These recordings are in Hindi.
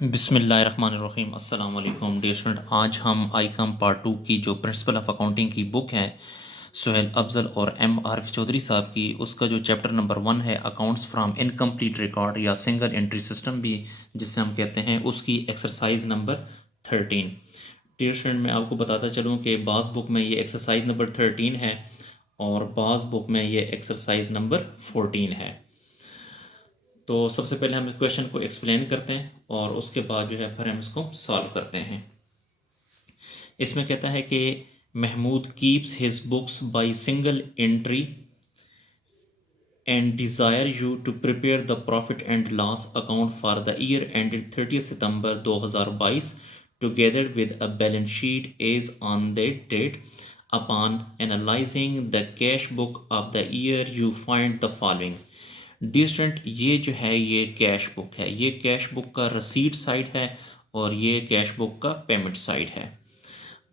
बिस्मिल्लाहिर्रहमानिर्रहीम अस्सलाम वालेकुम डियर स्टूडेंट। आज हम आईकॉम पार्ट 2 की जो प्रिंसिपल ऑफ अकाउंटिंग की बुक है सुहेल अफजल और एम आरिफ चौधरी साहब की, उसका जो चैप्टर नंबर 1 है अकाउंट्स फ्रॉम इनकम्प्लीट रिकॉर्ड या सिंगल एंट्री सिस्टम भी जिसे हम कहते हैं, उसकी एक्सरसाइज नंबर 13। डियर स्टूडेंट, मैं आपको बताता चलूँ कि बाज़ बुक में ये एक्सरसाइज नंबर 13 है और बाज़ बुक में ये एक्सरसाइज नंबर 14 है। तो सबसे पहले हम इस क्वेश्चन को एक्सप्लेन करते हैं और उसके बाद जो है फिर हम इसको सॉल्व करते हैं। इसमें कहता है कि Mahmood keeps his books by single entry and desire you to prepare the profit and loss account for the year ended 30 September 2022 together with a balance sheet as on that date. Upon analyzing the cash book of the year you find the following. Dear student, ये जो है ये कैश बुक है, ये कैश बुक का रसीद साइड है और ये कैश बुक का पेमेंट साइड है।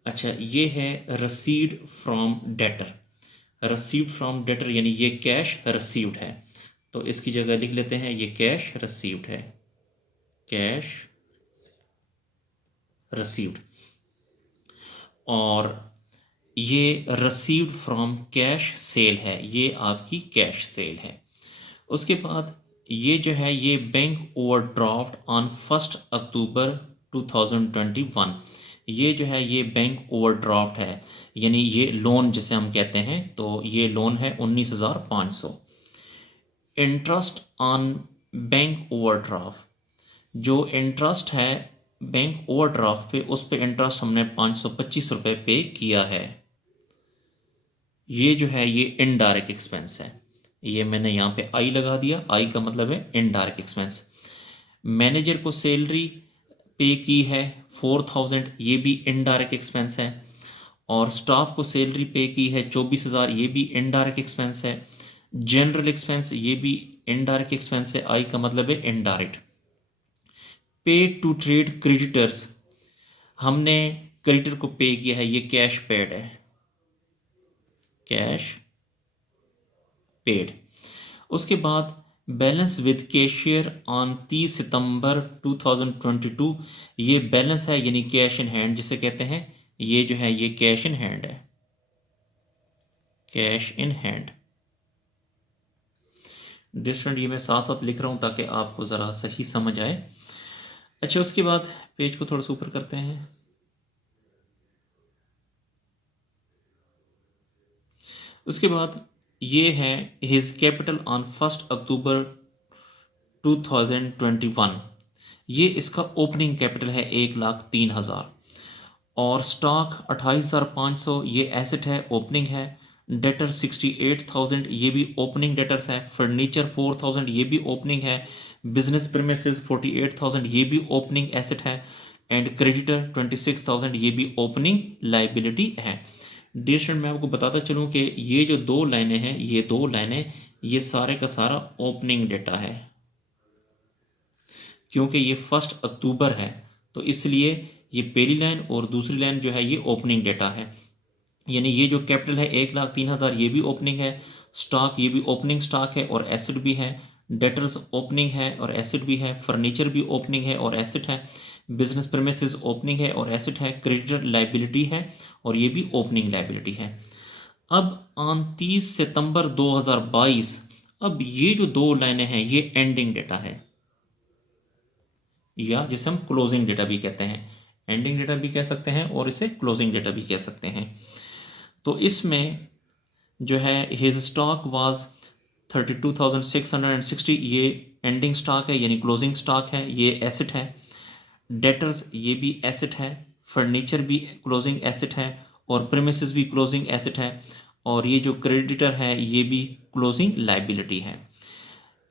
अच्छा, ये है रसीड फ्रॉम डेटर। रसीव्ड फ्रॉम डेटर यानी ये कैश रसीव्ड है, तो इसकी जगह लिख लेते हैं ये कैश रसीव्ड है, कैश रसीव्ड। और ये रसीव्ड फ्रॉम कैश सेल है, ये आपकी कैश सेल है। उसके बाद ये जो है ये बैंक ओवरड्राफ्ट ऑन 1 अक्टूबर 2021, ये जो है ये बैंक ओवरड्राफ्ट है, यानी ये लोन जिसे हम कहते हैं, तो ये लोन है 19,500। इंटरेस्ट ऑन बैंक ओवरड्राफ्ट, जो इंटरेस्ट है बैंक ओवरड्राफ्ट पे, उस पे इंटरेस्ट हमने 525 रुपये पे किया है। ये जो है ये इनडायरेक्ट एक्सपेंस है, ये मैंने यहाँ पे आई लगा दिया, आई का मतलब है इनडायरेक्ट एक्सपेंस। मैनेजर को सैलरी पे की है 4,000, ये भी इनडायरेक्ट एक्सपेंस है। और स्टाफ को सैलरी पे की है 24,000, ये भी इनडायरेक्ट एक्सपेंस है। जनरल एक्सपेंस ये भी इनडायरेक्ट एक्सपेंस है, आई का मतलब है indirect. Paid to trade creditors, हमने क्रेडिटर को पे किया है, ये कैश पेड है, कैश पेड। उसके बाद balance with cashier on 30 September 2022, ये बैलेंस है यानी कैश इन हैंड जिसे कहते हैं, ये जो है ये कैश इन हैंड है, कैश इन हैंड। डिस्टेंट ये मैं साथ साथ लिख रहा हूँ ताकि आपको ज़रा सही समझ आए। अच्छा, उसके बाद पेज को थोड़ा सा ऊपर करते हैं। उसके बाद ये है हिज कैपिटल ऑन 1 अक्टूबर 2021, ये इसका ओपनिंग कैपिटल है 1,03,000। और स्टॉक 28,500, ये एसेट है, ओपनिंग है। डेटर 68,000, ये भी ओपनिंग डेटर्स है। फर्नीचर 4,000, ये भी ओपनिंग है। बिजनेस प्रीमिसेस 48,000, ये भी ओपनिंग एसेट है। एंड क्रेडिटर 26,000, ये भी ओपनिंग लाइबिलिटी है। डियर स्टूडेंट, मैं आपको बताता चलूँ कि ये जो दो लाइनें हैं, ये दो लाइनें, ये सारे का सारा ओपनिंग डेटा है, क्योंकि ये 1 अक्टूबर है, तो इसलिए ये पहली लाइन और दूसरी लाइन जो है ये ओपनिंग डेटा है। यानी ये जो कैपिटल है 1,03,000, ये भी ओपनिंग है। स्टॉक ये भी ओपनिंग स्टॉक है और एसेट भी है। डेटर्स ओपनिंग है और एसेट भी है। फर्नीचर भी ओपनिंग है और एसेट है। बिजनेस प्रीमिसेस ओपनिंग है और एसेट है। क्रेडिटर लाइबिलिटी है और ये भी ओपनिंग लाइबिलिटी है। अब ऑन 30 सितंबर 2022, अब ये जो दो लाइनें हैं ये एंडिंग डेटा है, या जिसे हम क्लोजिंग डेटा भी कहते हैं। एंडिंग डेटा भी कह सकते हैं और इसे क्लोजिंग डेटा भी कह सकते हैं। तो इसमें जो है हिज स्टॉक वाज 32,660, ये एंडिंग स्टॉक है यानी क्लोजिंग स्टॉक है, ये एसेट है। डेटर्स ये भी एसेट है। फर्नीचर भी क्लोजिंग एसेट है और प्रीमिसेस भी क्लोजिंग एसेट है। और ये जो क्रेडिटर है ये भी क्लोजिंग लाइबिलिटी है।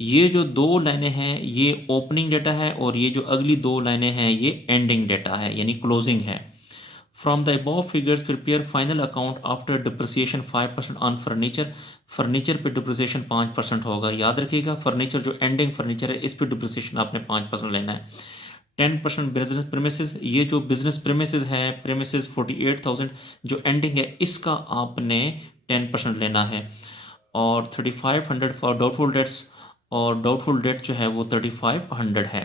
ये जो दो लाइनें हैं ये ओपनिंग डेटा है और ये जो अगली दो लाइनें हैं ये एंडिंग डेटा है यानी क्लोजिंग है। From the above figures prepare final account after depreciation 5% on furniture, furniture पे डिप्रिसिएशन 5% होगा, याद रखिएगा। फर्नीचर जो एंडिंग फर्नीचर है इस पर डिप्रिसिएशन आपने 5% लेना है। 10% बिजनेस प्रीमिसेस, ये जो बिजनेस प्रीमिसेस है, प्रीमिसेस 48,000 जो एंडिंग है, इसका आपने 10% लेना है। और 3,500 फॉर डाउटफुल डेट्स, और डाउटफुल डेट जो है वो 3,500 है।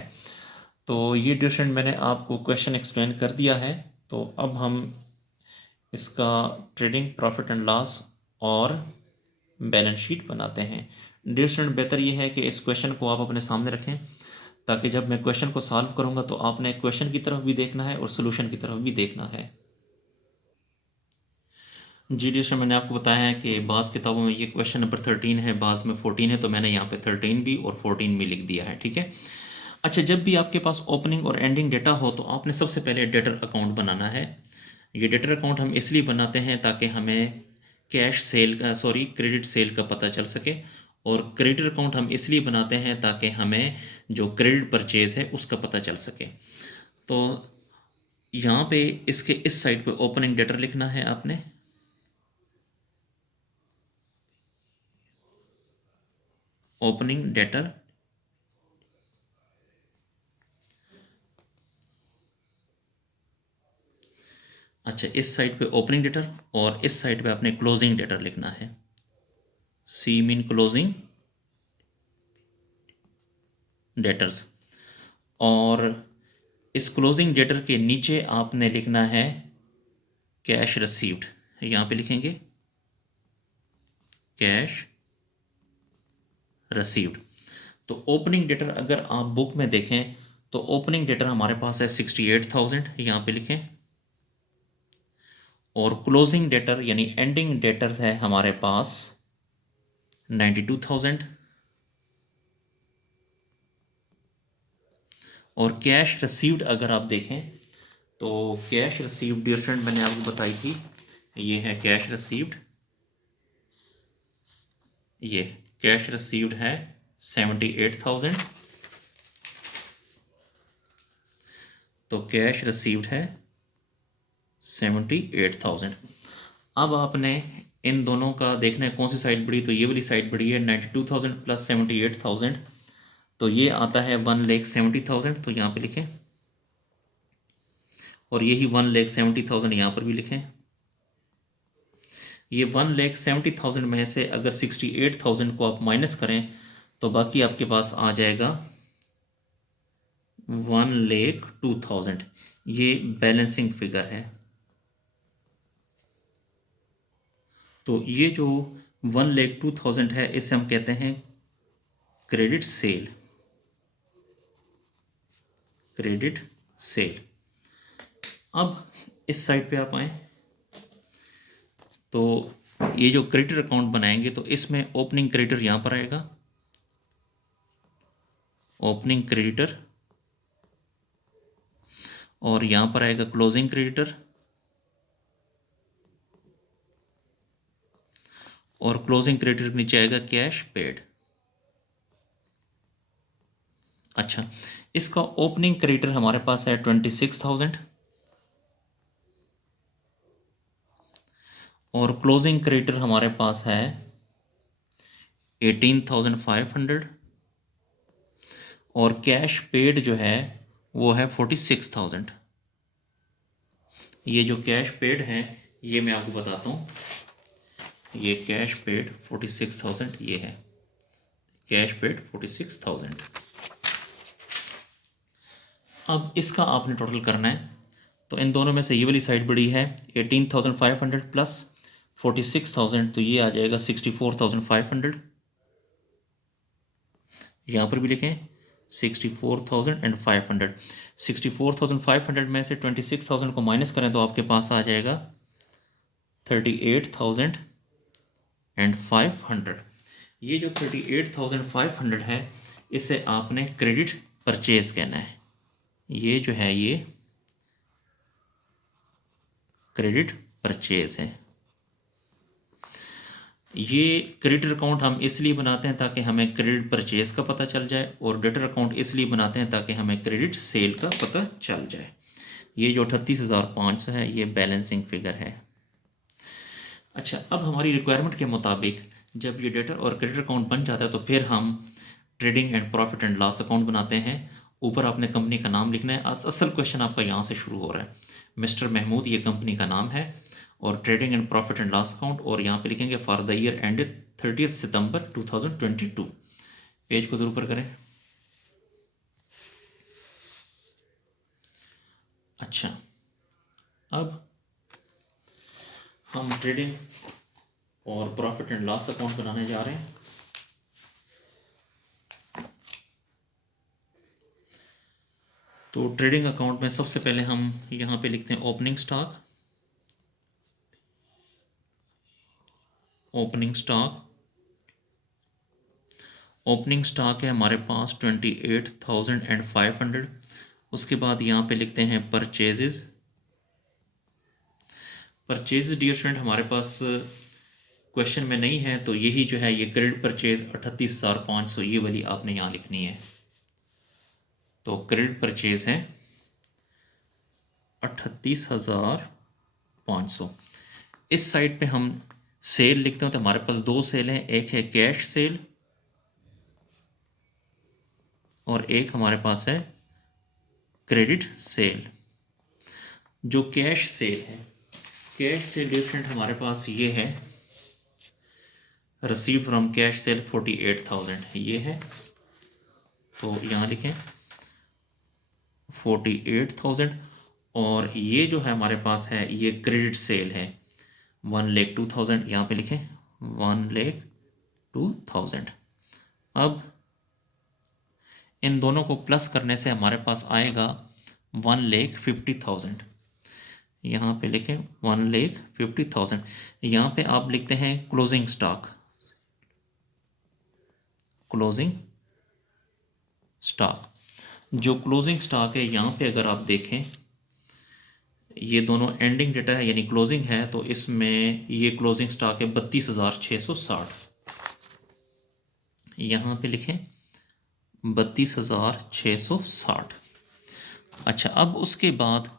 तो ये डियर स्टूडेंट मैंने आपको क्वेश्चन एक्सप्लेन कर दिया है। तो अब हम इसका ट्रेडिंग प्रॉफिट एंड लॉस और बैलेंस शीट बनाते हैं। डियर स्टूडेंट बेहतर ये है कि इस क्वेश्चन को आप अपने सामने रखें, ताकि जब मैं क्वेश्चन को सॉल्व करूंगा तो आपने क्वेश्चन की तरफ भी देखना है और सोल्यूशन की तरफ भी देखना है। जी डियर स्टूडेंट मैंने आपको बताया है कि बाज़ किताबों में ये क्वेश्चन नंबर 13 है, बाज़ में 14 है, तो मैंने यहाँ पे 13 भी और 14 भी लिख दिया है। ठीक है। अच्छा, जब भी आपके पास ओपनिंग और एंडिंग डेटा हो तो आपने सबसे पहले डेटर अकाउंट बनाना है। ये डेटर अकाउंट हम इसलिए बनाते हैं ताकि हमें कैश सेल का क्रेडिट सेल का पता चल सके, और क्रेडिट अकाउंट हम इसलिए बनाते हैं ताकि हमें जो क्रेडिट परचेज है उसका पता चल सके। तो यहाँ पे इसके इस साइड पे ओपनिंग डेटर लिखना है आपने, ओपनिंग डेटर, अच्छा इस साइड पे ओपनिंग डेटर और इस साइड पे आपने क्लोजिंग डेटर लिखना है, सी मीन क्लोजिंग डेटर्स। और इस क्लोजिंग डेटर के नीचे आपने लिखना है कैश रिसीव्ड, यहाँ पे लिखेंगे कैश रिसीव्ड। तो ओपनिंग डेटर अगर आप बुक में देखें तो ओपनिंग डेटर हमारे पास है 68,000, यहाँ पे लिखें, और क्लोजिंग डेटर यानी एंडिंग डेटर है हमारे पास 92,000, और कैश रिसीव्ड अगर आप देखें तो कैश रिसीव्ड डियर फ्रेंड मैंने आपको बताई थी, ये है कैश रिसीव्ड, ये कैश रिसीव्ड है 78,000, तो कैश रिसीव्ड है 78,000। अब आपने इन दोनों का देखना है कौन सी साइड बढ़ी, तो ये वाली साइड बढ़ी है 92,000 प्लस 78,000, तो ये आता है 1,70,000, तो यहाँ पे लिखें, और यही 1,70,000 यहाँ पर भी लिखें। ये 1,70,000 में से अगर 68,000 को आप माइनस करें तो बाकी आपके पास आ जाएगा 1,02,000, ये बैलेंसिंग फिगर है। तो ये जो 1,02,000 है इसे हम कहते हैं क्रेडिट सेल, क्रेडिट सेल। अब इस साइड पे आप आए तो ये जो क्रेडिटर अकाउंट बनाएंगे तो इसमें ओपनिंग क्रेडिटर यहाँ पर आएगा, ओपनिंग क्रेडिटर, और यहाँ पर आएगा क्लोजिंग क्रेडिटर, और क्लोजिंग क्रेडिटर के नीचे आएगा कैश पेड। अच्छा, इसका ओपनिंग क्रेडिटर हमारे पास है 26,000, और क्लोजिंग क्रेडिटर हमारे पास है 18,500, और कैश पेड जो है वो है 46,000। ये जो कैश पेड है ये मैं आपको बताता हूँ, ये कैश पेड 46,000 ये है, कैश पेड 46,000। अब इसका आपने टोटल करना है, तो इन दोनों में से ये वाली साइड बड़ी है 18,500 प्लस 46,000, तो ये आ जाएगा 64,500, यहाँ पर भी लिखें 64,500। 64,500 में से 26,000 को माइनस करें तो आपके पास आ जाएगा 38,500। ये जो 38,500 है इसे आपने क्रेडिट परचेज कहना है, ये जो है ये क्रेडिट परचेज है। ये क्रेडिट अकाउंट हम इसलिए बनाते हैं ताकि हमें क्रेडिट परचेज का पता चल जाए, और डेटर अकाउंट इसलिए बनाते हैं ताकि हमें क्रेडिट सेल का पता चल जाए। ये जो 38,500 है ये बैलेंसिंग फिगर है। अच्छा, अब हमारी रिक्वायरमेंट के मुताबिक जब ये डेटर और क्रेडिट अकाउंट बन जाता है तो फिर हम trading and profit and loss account बनाते हैं। ऊपर आपने कंपनी का नाम लिखना है, असल क्वेश्चन आपका यहाँ से शुरू हो रहा है। मिस्टर महमूद ये कंपनी का नाम है, और trading and profit and loss account, और यहाँ पे लिखेंगे for the year and 30 September 2022। Page को ज़रूर पर करें। अच्छा, अब हम ट्रेडिंग और प्रॉफिट एंड लॉस अकाउंट बनाने जा रहे हैं। तो ट्रेडिंग अकाउंट में सबसे पहले हम यहाँ पे लिखते हैं ओपनिंग स्टॉक। ओपनिंग स्टॉक है हमारे पास 28,500। उसके बाद यहाँ पे लिखते हैं परचेजेस। डियर स्टूडेंट हमारे पास क्वेश्चन में नहीं है, तो यही जो है ये क्रेडिट परचेज 38,500 ये वाली आपने यहाँ लिखनी है। तो क्रेडिट परचेज है 38,500। इस साइड पे हम सेल लिखते हो तो हमारे पास दो सेल हैं, एक है कैश सेल और एक हमारे पास है क्रेडिट सेल। जो कैश सेल है, कैश सेल डिफरेंट हमारे पास ये है, रिसीव फ्रॉम कैश सेल 48,000 ये है। तो यहाँ लिखें 48,000। और ये जो है हमारे पास है ये क्रेडिट सेल है 1,02,000, यहाँ पे लिखें 1,02,000। अब इन दोनों को प्लस करने से हमारे पास आएगा 1,50,000। यहाँ पे लिखें 1,50,000। यहाँ पे आप लिखते हैं क्लोजिंग स्टॉक। क्लोजिंग स्टॉक, जो क्लोजिंग स्टॉक है यहाँ पे अगर आप देखें ये दोनों एंडिंग डेटा है यानी क्लोजिंग है, तो इसमें ये क्लोजिंग स्टॉक है 32,660। यहाँ पे लिखें 32,660। अच्छा, अब उसके बाद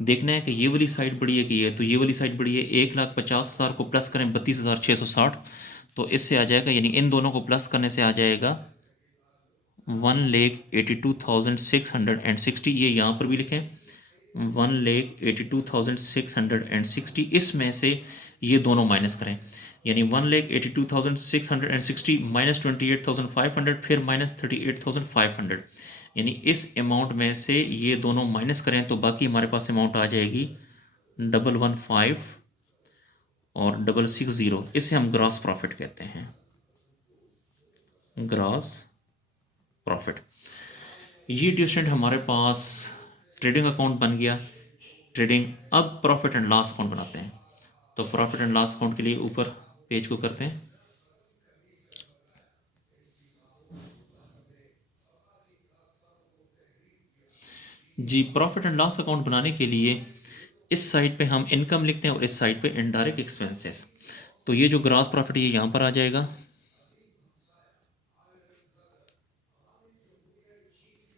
देखना है कि ये वाली साइड बड़ी है कि ये, तो ये वाली साइड बड़ी है। 1,50,000 को प्लस करें 32,660 तो इससे आ जाएगा, यानी इन दोनों को प्लस करने से आ जाएगा 1,82,660। ये यहाँ पर भी लिखें 1,82,660। इसमें से ये दोनों माइनस करें, यानी 1,82,660 माइनस 28,500 फिर माइनस 38,500, यानी इस अमाउंट में से ये दोनों माइनस करें तो बाकी हमारे पास अमाउंट आ जाएगी 115 और 660। इसे हम ग्रॉस प्रॉफिट कहते हैं, ग्रॉस प्रॉफिट। ये डिस्टेंट हमारे पास ट्रेडिंग अकाउंट बन गया। ट्रेडिंग, अब प्रॉफिट एंड लॉस अकाउंट बनाते हैं। तो प्रॉफिट एंड लॉस अकाउंट के लिए ऊपर पेज को करते हैं। जी, प्रॉफिट एंड लॉस अकाउंट बनाने के लिए इस साइड पे हम इनकम लिखते हैं और इस साइड पे इनडायरेक्ट एक्सपेंसेस। तो ये जो ग्रॉस प्रॉफिट है ये यहाँ पर आ जाएगा,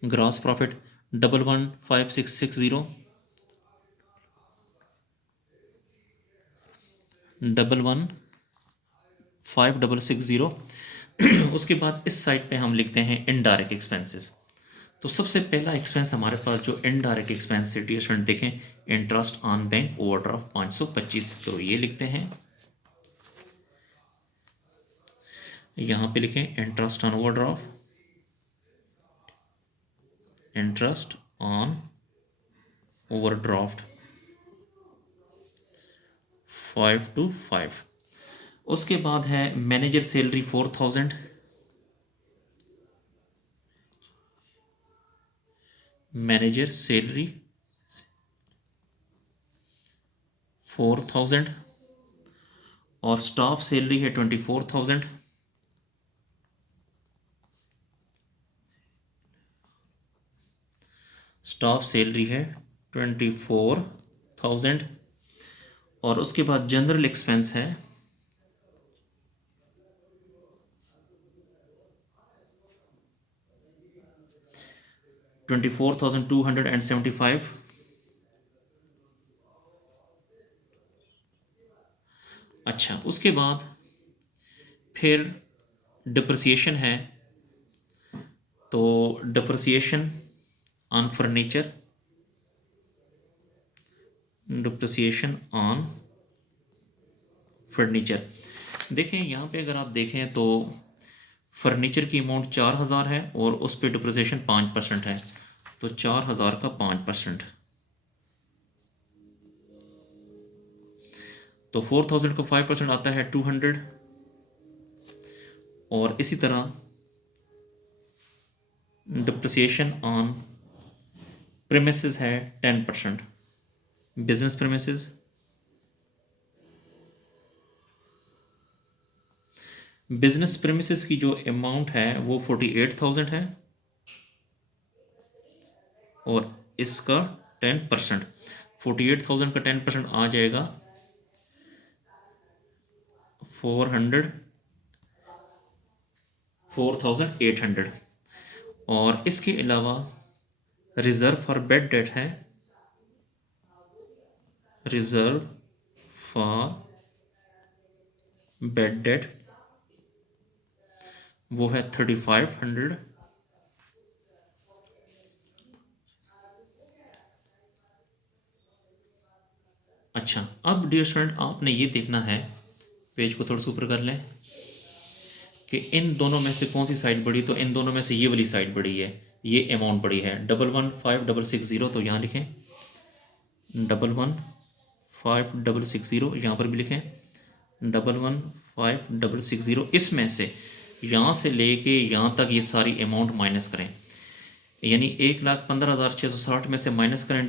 ग्रॉस प्रॉफिट 11,5660 11,5660। उसके बाद इस साइड पे हम लिखते हैं इनडायरेक्ट एक्सपेंसेस। तो सबसे पहला एक्सपेंस हमारे पास जो इनडायरेक्ट एक्सपेंस है स्टूडेंट देखें, इंटरेस्ट ऑन बैंक ओवरड्राफ्ट 525। तो ये लिखते हैं, यहाँ पे लिखें interest on overdraft, interest on overdraft 525। उसके बाद है मैनेजर सैलरी 4,000, मैनेजर सैलरी 4,000 और स्टाफ सैलरी है 24,000। स्टाफ सैलरी है 24,000 और उसके बाद जनरल एक्सपेंस है 24,275। अच्छा, उसके बाद फिर डिप्रिसिएशन है, तो depreciation on furniture, depreciation on furniture. देखें यहाँ पे अगर आप देखें तो फर्नीचर की अमाउंट 4,000 है और उस पर डिप्रिसिएशन 5% है। तो 4,000 का 5%, तो 4,000 का 5% आता है 200। और इसी तरह डिप्रिसिएशन ऑन प्रेमिसेस है 10%। बिजनेस प्रेमिसेस, बिजनेस प्रेमिसेस की जो अमाउंट है वो 48,000 है और इसका 10%, 48,000 का 10% आ जाएगा 4,800। और इसके अलावा रिजर्व फॉर बेड डेट है, रिजर्व फॉर बेड डेट वो है 3,500। अच्छा, अब डियर स्टूडेंट आपने ये देखना है, पेज को थोड़ा सा ऊपर कर लें, कि इन दोनों में से कौन सी साइड बढ़ी। तो इन दोनों में से ये वाली साइड बढ़ी है, ये अमाउंट बढ़ी है 115,660। तो यहाँ लिखें 115,660, यहाँ पर भी लिखें 115,660। इसमें से यहाँ से लेके यहाँ तक ये सारी अमाउंट माइनस करें, यानी 1,15,660 में से माइनस करें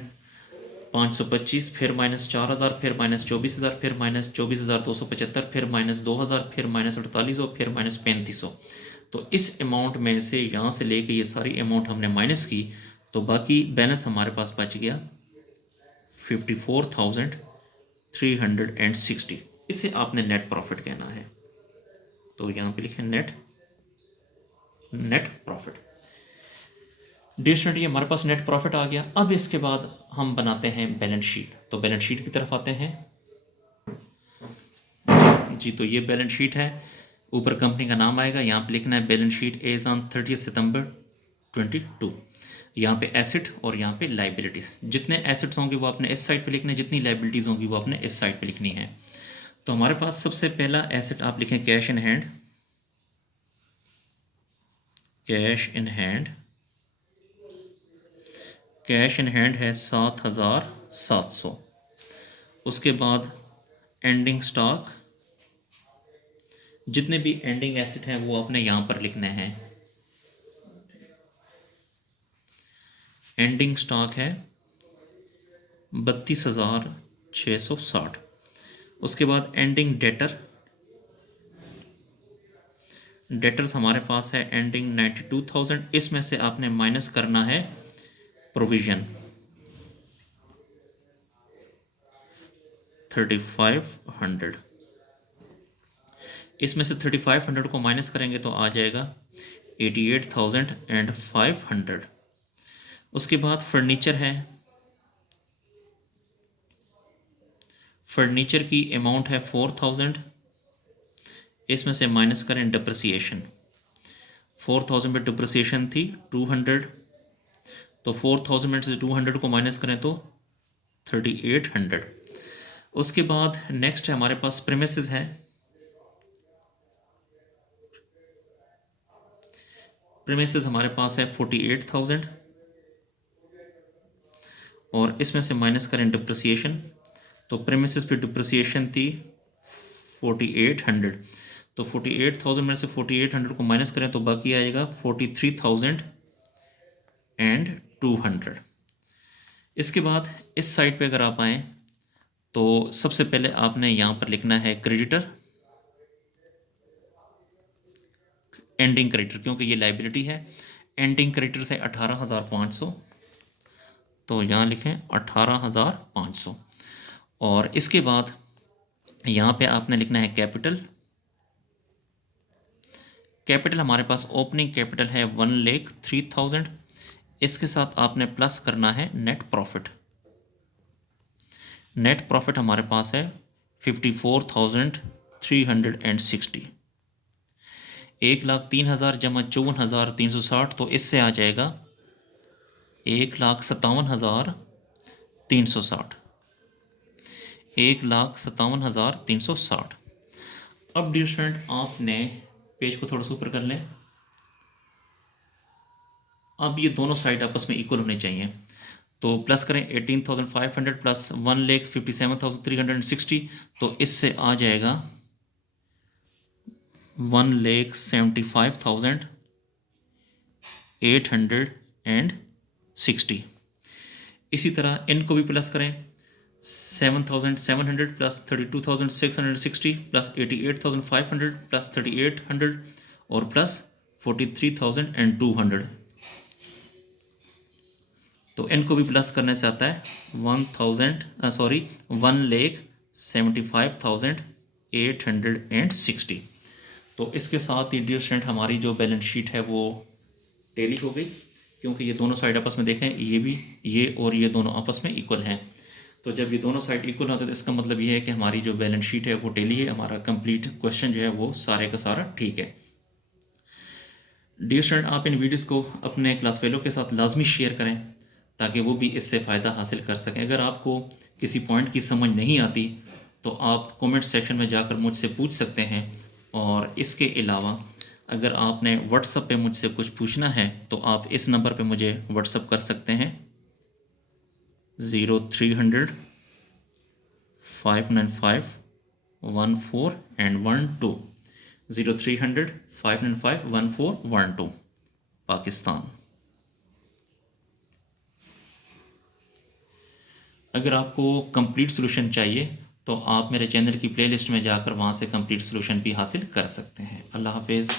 525, फिर माइनस 4,000, फिर माइनस 24,000, फिर माइनस 24,275, फिर माइनस 2,000, फिर माइनस 4,800, फिर माइनस 3,500। तो इस अमाउंट में से यहाँ से लेके ये सारी अमाउंट हमने माइनस की, तो बाकी बैलेंस हमारे पास बच गया 54,360। इसे आपने नेट प्रॉफिट कहना है। तो यहाँ पे लिखें नेट प्रॉफिट। डियर स्टूडेंट, ये हमारे पास नेट प्रॉफिट आ गया। अब इसके बाद हम बनाते हैं बैलेंस शीट। तो बैलेंस शीट की तरफ आते हैं जी। तो ये बैलेंस शीट है, ऊपर कंपनी का नाम आएगा, यहाँ पे लिखना है बैलेंस शीट एज ऑन 30 सितंबर 22। यहाँ पे एसेट और यहाँ पे लाइबिलिटीज़, जितने एसेट्स होंगे वो आपने इस साइड पे लिखने, जितनी लाइबिलिटीज़ होंगी वो आपने इस साइड पे लिखनी है। तो हमारे पास सबसे पहला एसेट आप लिखें cash in hand, cash in hand. Cash in hand है 7,700। उसके बाद एंडिंग स्टॉक, जितने भी एंडिंग एसेट हैं वो आपने यहाँ पर लिखने हैं। एंडिंग स्टॉक है 32,660। उसके बाद एंडिंग डेटर, डेटर्स हमारे पास है एंडिंग 92,000। इसमें से आपने माइनस करना है प्रोविजन 3,500। इसमें से 3,500 को माइनस करेंगे तो आ जाएगा 88,500। उसके बाद फर्नीचर है, फर्नीचर की अमाउंट है 4,000। इसमें से माइनस करें डिप्रिसिएशन, 4,000 में डिप्रिसिएशन थी 200, तो 4,000 में से 200 को माइनस करें तो 3,800। उसके बाद नेक्स्ट है हमारे पास प्रीमिसेस है, प्रीमिसेस हमारे पास है 48,000 और इसमें से माइनस करें डिप्रिसिएशन, तो प्रीमिसेस पे डिप्रिसिएशन थी 4,800, तो 48,000 में से 4,800 को माइनस करें तो बाकी आएगा 43,200। इसके बाद इस साइड पे अगर आप आएँ तो सबसे पहले आपने यहाँ पर लिखना है क्रेडिटर, एंडिंग क्रेडिटर, क्योंकि ये लाइबिलिटी है। एंडिंग क्रेडिटर से 18,500, तो यहाँ लिखें 18,500। और इसके बाद यहाँ पे आपने लिखना है कैपिटल। कैपिटल हमारे पास ओपनिंग कैपिटल है 1,03,000। इसके साथ आपने प्लस करना है नेट प्रॉफिट। नेट प्रॉफिट हमारे पास है 54,360। 1,03,000 जमा 54,360, तो इससे आ जाएगा 1,57,360। 1,57,360। अब डियर स्टूडेंट आपने पेज को थोड़ा सा ऊपर कर लें। अब ये दोनों साइड आपस में इक्वल होने चाहिए, तो प्लस करें 18,500 प्लस 1,57,360, तो इससे आ जाएगा 1,75,860। इसी तरह इनको भी प्लस करें 7,700 प्लस 32,660 प्लस 88,500 प्लस 3,800 और प्लस 43,200। तो इनको भी प्लस करने से आता है 1,75,860। तो इसके साथ ही डियर स्टूडेंट हमारी जो बैलेंस शीट है वो टेली हो गई, क्योंकि ये दोनों साइड आपस में देखें ये और ये दोनों आपस में इक्वल हैं। तो जब ये दोनों साइड इक्वल होते हैं तो इसका मतलब ये है कि हमारी जो बैलेंस शीट है वो टेली है, हमारा कंप्लीट क्वेश्चन जो है वो सारे का सारा ठीक है। डियर स्टूडेंट, आप इन वीडियोस को अपने क्लास फेलो के साथ लाजमी शेयर करें ताकि वो भी इससे फ़ायदा हासिल कर सकें। अगर आपको किसी पॉइंट की समझ नहीं आती तो आप कमेंट सेक्शन में जाकर मुझसे पूछ सकते हैं, और इसके अलावा अगर आपने व्हाट्सएप पे मुझसे कुछ पूछना है तो आप इस नंबर पे मुझे व्हाट्सएप कर सकते हैं 0300 595 1412 0300 595 1412 पाकिस्तान। अगर आपको कंप्लीट सोल्यूशन चाहिए तो आप मेरे चैनल की प्लेलिस्ट में जाकर वहाँ से कंप्लीट सोल्यूशन भी हासिल कर सकते हैं। अल्लाह हाफिज़।